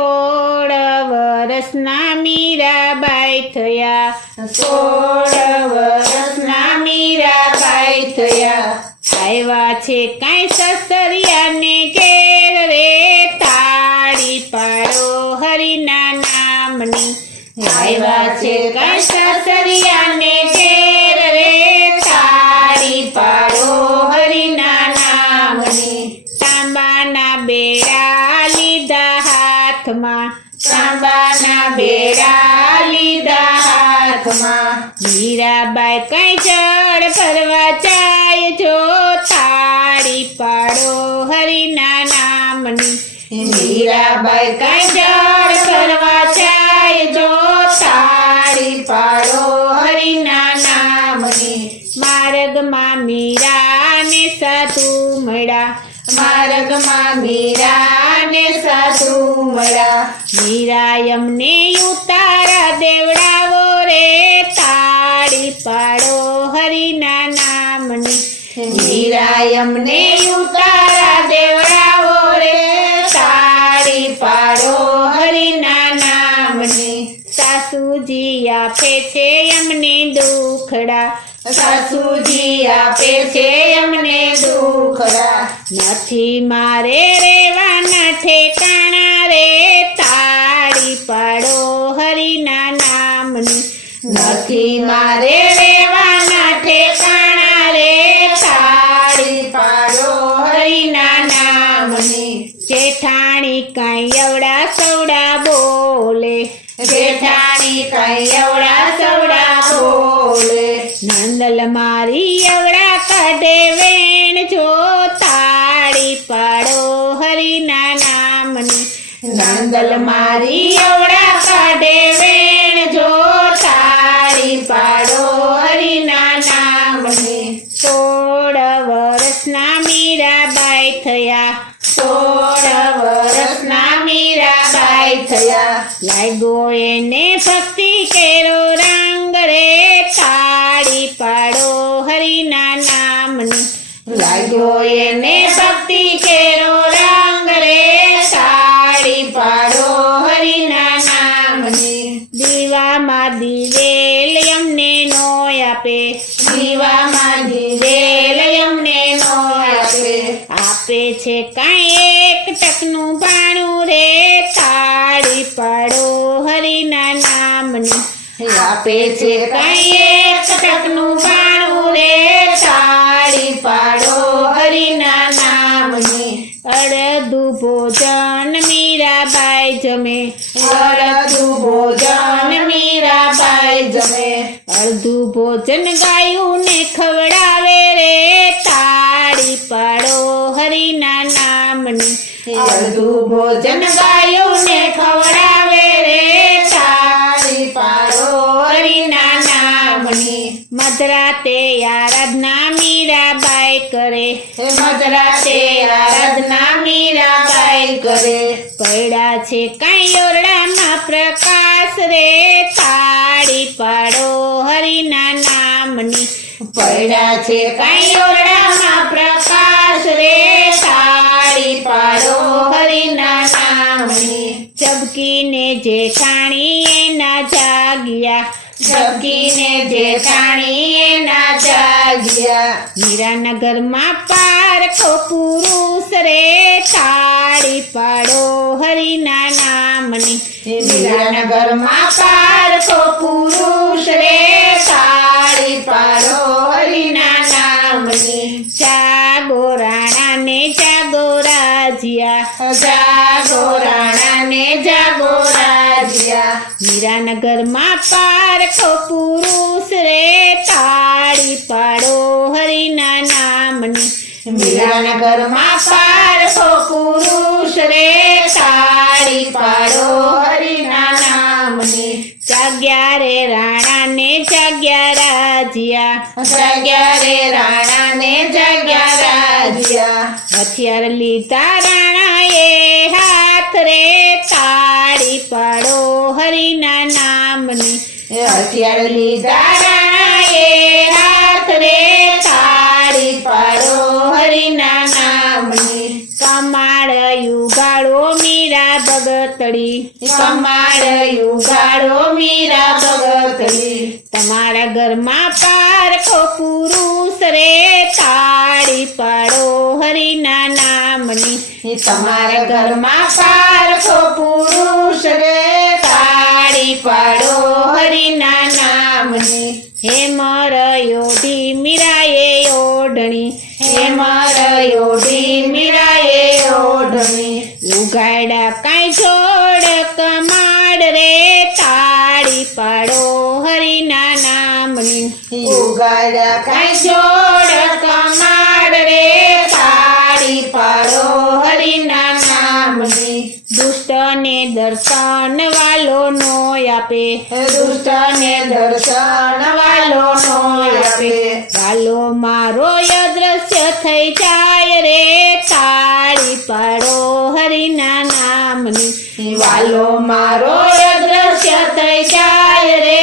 16 વર્ષના મીરાબાઈ થયા, 16 વર્ષના મીરાબાઈ થયા। આવ્યા છે કાંઈ સસરિયાને ઘેર રે, તાળી પાડો હરિના નામની। આવ્યા છે કાંઈ સસરિયાને ઘેર રે, તાળી પાડો હરિના નામની। તાંબાના બેડા લીધા હાથમાં, તાંબાના બેડા લીધા હાથમાં। મીરાબાઈ કઈ જળ ભરવા જાય જો, તાળી પાડો હરિના નામની। મીરાબાઈ કઈ જળ ભરવા જાય જો, તાળી પાડો હરિના નામની। માર્ગમાં મીરાને સાધુ મળ્યા, માર્ગમાં મીરાને સાધુ મળ્યા। મીરા એમને ઉતારા દેવડાવો રે, તાળી પાડો હરિના નામની। મીરા એમને ઉતારા દેવડાવો રે, તાળી પાડો હરિના નામની। સાસુજી આપે છે એમને દુખડા, સાસુજી આપે છે એમને દુખડા। નથી મારે રેવાના ઠેકાણા રે, તાળી પાડો હરિના નામની। નથી મારે રહેવાના ઠેકાણા રે, તાળી પાડો હરિના નામની। જેઠાણી કાંઈ એવડા સવડા બોલે, જેઠાણી કઈ એવડા સવડા બોલે। નંદલ મારી એવડા કાઢે વેણ જો, તાળી પાડો હરિના નામની। નંદલ મારી એવડા કાઢે વેણ જો, તાળી પાડો હરિના નામની। 16 વર્ષના મીરાબાઈ થયા, 16 વર્ષના મીરાબાઈ થયા। લાગ્યો એને ભક્તિ કેરો રંગ રે, તાળી પાડો હરિના નામની। લાગ્યો એને ભક્તિ કેરો રંગ રે, તાળી પાડો હરિના નામની। દીવામાં દિવેલ એમને નો આપે, દીવામાં દિવેલ એમને નો આપે। આપે છે કાંઈ એક ટકનું ભાણું રે, તાળી પાડો હરિના નામની। આપે છે કઈ એક ટકનું ભાણું રે, તાળી પાડો હરિના નામની। અડધું ભોજન મીરાબાઈ જમે, અડધું ભોજન મીરાબાઈ જમે। અડધું ભોજન ગાયુંને ખવડાવે રે, તાળી પાડો હરિના નામની। અડધું ભોજન ગાયોને ખવડાવે રે, તાળી પાડો હરિના નામની। મધરાતે આરાધના મીરાબાઈ કરે, મધરાતે આરાધના મીરાબાઈ કરે। પડ્યા છે કાંઈ ઓરડામાં પ્રકાશ રે, તાળી પાડો હરિના નામની। પડ્યા છે કઈ ઓરડામાં પ્રકાશ રે, તાળી પાડો હરિના નામની। ચબકીને જેઠાણી એના જાગ્યા, ઝબકીને જેઠાણી એના જાગ્યા। મીરાનગરમાં પારખો પુરુષ રે, તાળી પાડો હરિના નામની। મીરાનગરમાં પારખો પુરુષ રે, તાળી પાડો હરિના નામની। જાગો રાણાને જાગો રાજ્યા, જાગો રાણાને જાગો રાજ્યા। મીરાનગરમાં પારખો પુરુષ રે, તાળી પાડો હરિના નામની। મીરાનગરમાં પારખો પુરુષ રે, તાળી પાડો હરિના નામની। જાગ્યા રે રાણાને જાગ્યા રાજ્યા, જાગ્યા રે રાણાને જાગ્યા રાજ્યા। હથિયાર લીધા રાણાએ હાથ રે, તાળી પાડો હરિના નામની। હથિયાર લીધા રાણાએ હાથ રે, તાળી પાડો હરિના નામની। કમાડ યુગાડો મીરા ભગત ભગતડી કમાડ યુગાડો મીરા ભગતડી તમારા ઘરમાં પારકો પુરુષ રે તાળી પાડો હરિના નામની તમારા ઘરમાં પારકો પુરુષ રે તાળી પાડો હરિના નામની હે મરયોધી મીરાએ ઓઢણી હે મરયોધી મીરાએ ઓઢણી ઉગાડા કાંઈ જોડ કમાડ રે તાળી પાડો હરિના નામની ઉગાડા કાંઈ જોડ કમાડ રે તાળી પાડો હરિના નામની દુષ્ટને દર્શન વાલો નો આપે દુષ્ટને દર્શન વાલો નો આપે વાલો મારો અદ્રશ્ય થઈ જાય રે તાળી પાડો હરિના નામની વાલો મારો અદ્રશ્ય થઈ જાય રે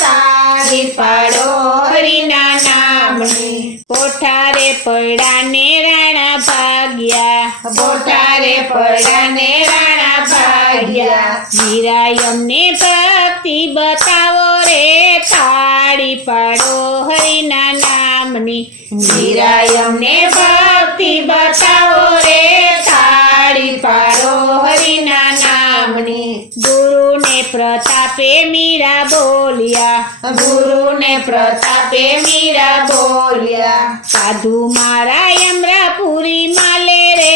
તાળી પાડો હરિના નામની કોઠારે પડાને રાણા ભાગ્યા બોટારે પડાને રાણા ભાગ્યા મીરા અમને ભક્તિ બતાવો રે તાળી પાડો હરિના નામની મીરા અમને ભક્તિ બતાવો રે તાળી પાડો હરિના નામની ગુરુને પ્રતાપે મીરા બોલ્યા ગુરુને પ્રતાપે મીરા બોલ્યા સાધુ મારા અમરાપુરી માલે રે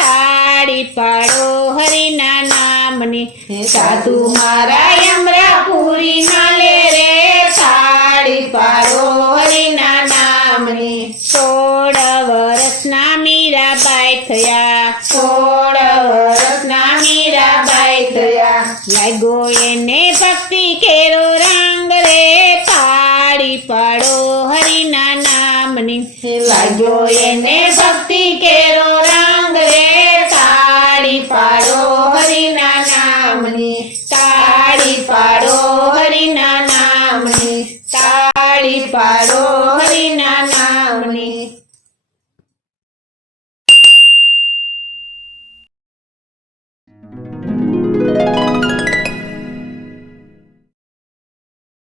તાળી પાડો હરિના નામની સાધુ મારા અમરાપુરી નાલે રે તાળી પાડો હરિના નામની 16 વર્ષના મીરાબાઈ થયા 16 વર્ષના મીરાબાઈ થયા લાગ્યો એને ભક્તિ કેરો રંગ રે તાળી પાડો હરિના નામની લાગ્યો એને